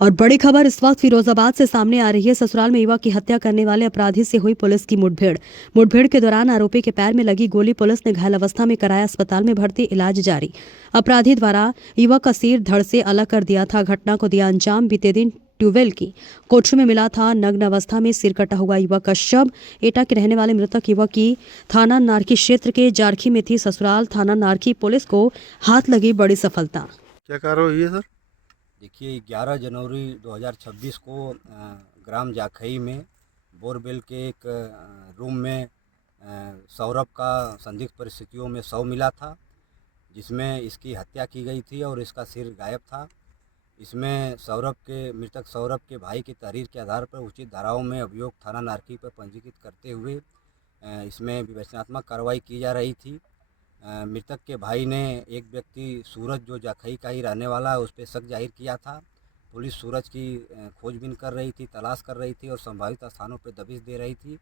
और बड़ी खबर इस वक्त फिरोजाबाद से सामने आ रही है। ससुराल में युवक की हत्या करने वाले अपराधी से हुई पुलिस की मुठभेड़ के दौरान आरोपी के पैर में लगी गोली पुलिस ने घायल अवस्था में कराया अस्पताल में भर्ती, इलाज जारी। अपराधी द्वारा युवक का सिर धड़ से अलग कर दिया था। घटना को दिया अंजाम बीते दिन ट्यूबवेल की कोठरी में मिला था नग्न अवस्था में सिर कटा हुआ युवक का शव। एटा के रहने वाले मृतक युवक की थाना नारकी क्षेत्र के जारखी में थी ससुराल। थाना नारकी पुलिस को हाथ लगी बड़ी सफलता। क्या कार्रवाई हुई है सर? देखिए 11 जनवरी 2026 को ग्राम जाखई में बोरवेल के एक रूम में सौरभ का संदिग्ध परिस्थितियों में शव मिला था, जिसमें इसकी हत्या की गई थी और इसका सिर गायब था। इसमें मृतक सौरभ के भाई की तहरीर के आधार पर उचित धाराओं में अभियोग थाना नारकी पर पंजीकृत करते हुए इसमें विवेचनात्मक कार्रवाई की जा रही थी। मृतक के भाई ने एक व्यक्ति सूरज जो जाखई का ही रहने वाला है उस पर शक जाहिर किया था। पुलिस सूरज की खोजबीन कर रही थी, तलाश कर रही थी और संभावित स्थानों पर दबिश दे रही थी।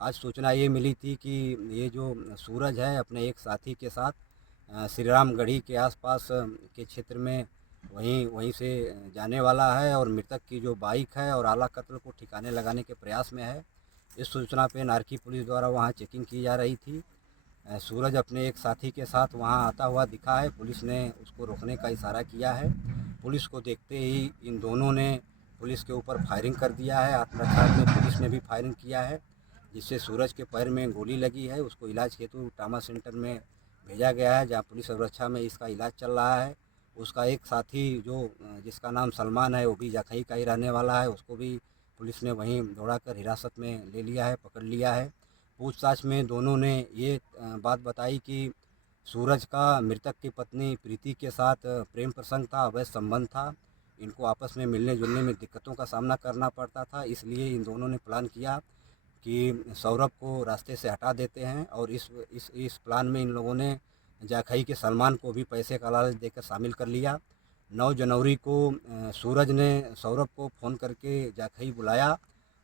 आज सूचना ये मिली थी कि ये जो सूरज है अपने एक साथी के साथ श्री राम गढ़ी के आसपास के क्षेत्र में वहीं से जाने वाला है और मृतक की जो बाइक है और आला कत्ल को ठिकाने लगाने के प्रयास में है। इस सूचना पे नारकी पुलिस द्वारा वहाँ चेकिंग की जा रही थी। सूरज अपने एक साथी के साथ वहां आता हुआ दिखा है। पुलिस ने उसको रोकने का इशारा किया है। पुलिस को देखते ही इन दोनों ने पुलिस के ऊपर फायरिंग कर दिया है। आत्मरक्षा में पुलिस ने भी फायरिंग किया है, जिससे सूरज के पैर में गोली लगी है। उसको इलाज हेतु ट्रामा सेंटर में भेजा गया है, जहां पुलिस सुरक्षा में इसका इलाज चल रहा है। उसका एक साथी जिसका नाम सलमान है, वो भी जाखई का ही रहने वाला है, उसको भी पुलिस ने वहीं दौड़ाकर हिरासत में ले लिया है, पकड़ लिया है। पूछताछ में दोनों ने ये बात बताई कि सूरज का मृतक की पत्नी प्रीति के साथ प्रेम प्रसंग था, अवैध संबंध था। इनको आपस में मिलने जुलने में दिक्कतों का सामना करना पड़ता था, इसलिए इन दोनों ने प्लान किया कि सौरभ को रास्ते से हटा देते हैं और इस प्लान में इन लोगों ने जाखई के सलमान को भी पैसे का लालच देकर शामिल कर लिया। 9 जनवरी को सूरज ने सौरभ को फ़ोन करके जाखई बुलाया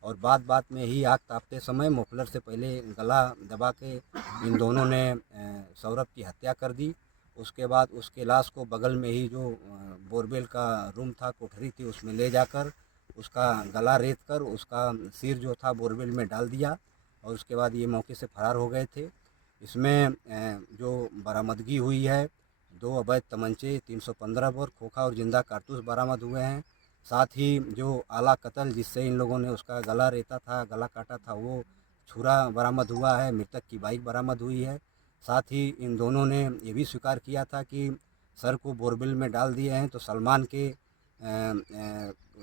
और बात बात में ही आग तापते समय मफलर से पहले गला दबा के इन दोनों ने सौरभ की हत्या कर दी। उसके बाद उसके लाश को बगल में ही जो बोरवेल का रूम था, कोठरी थी, उसमें ले जाकर उसका गला रेत कर उसका सिर जो था बोरवेल में डाल दिया और उसके बाद ये मौके से फरार हो गए थे। इसमें जो बरामदगी हुई है, 2 अवैध तमंचे, 315 बोर खोखा और जिंदा कारतूस बरामद हुए हैं। साथ ही जो आला कत्ल जिससे इन लोगों ने उसका गला रेता था, गला काटा था, वो छुरा बरामद हुआ है। मृतक की बाइक बरामद हुई है। साथ ही इन दोनों ने ये भी स्वीकार किया था कि सर को बोरवेल में डाल दिए हैं। तो सलमान के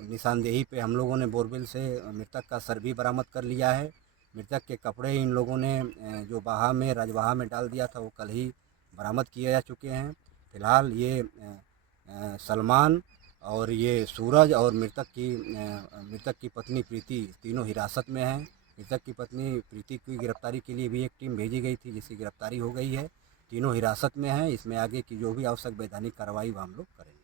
निशानदेही पे हम लोगों ने बोरवेल से मृतक का सर भी बरामद कर लिया है। मृतक के कपड़े इन लोगों ने जो राजबहा में डाल दिया था, वो कल ही बरामद किए जा चुके हैं। फिलहाल ये सलमान और ये सूरज और मृतक की पत्नी प्रीति तीनों हिरासत में हैं। मृतक की पत्नी प्रीति की गिरफ्तारी के लिए भी एक टीम भेजी गई थी, जिसकी गिरफ्तारी हो गई है। तीनों हिरासत में हैं। इसमें आगे की जो भी आवश्यक वैधानिक कार्रवाई वो हम लोग करेंगे।